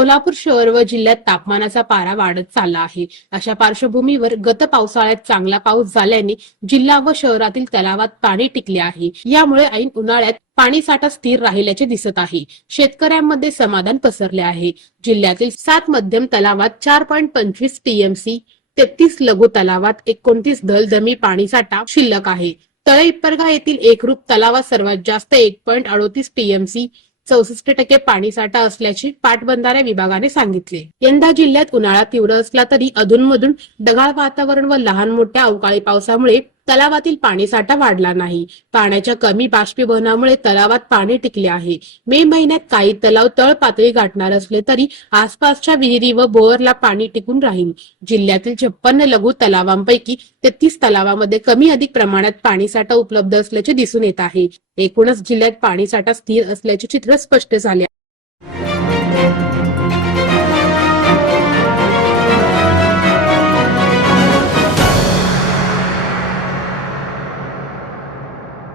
सोलापूर शहर व जिल्ह्यात तापमानाचा पारा वाढत चालला आहे. अशा पार्श्वभूमीवर गत पावसाळ्यात चांगला पाऊस झाल्याने जिल्हा व शहरातील तलावात पाणी टिकले आहे. यामुळे ऐन उन्हाळ्यात पाणी साठा स्थिर राहिल्याचे दिसत आहे. शेतकऱ्यांमध्ये समाधान पसरले आहे. जिल्ह्यातील 7 मध्यम तलावात 4.25 टीएमसी, 33 लघु तलावात 29 दलदमी पाणीसाठा शिल्लक आहे. तळे इप्परगा येथील एकरूप तलावात सर्वात जास्त 1.38 टीएमसी 64% पाणीसाठा असल्याचे पाटबंधारे विभागाने सांगितले. यंदा जिल्ह्यात उन्हाळा तीव्र असला तरी अधूनमधून ढगाळ वातावरण व लहान मोठ्या अवकाळी पावसामुळे तलावातील पाणीसाठा वाढला नाही. पाण्याच्या कमी बाष्पीभवनामुळे तलावात पाणी टिकले आहे. मे महिन्यात काही तलाव तळ पातळी गाठणार असले तरी आसपासच्या विहिरी व बोअरला पाणी टिकून राहील. जिल्ह्यातील 56 लघु तलावांपैकी 33 तलावांमध्ये कमी अधिक प्रमाणात पाणीसाठा उपलब्ध असल्याचे दिसून येत आहे. एकूणच जिल्ह्यात पाणीसाठा स्थिर असल्याचे चित्र स्पष्ट झाले.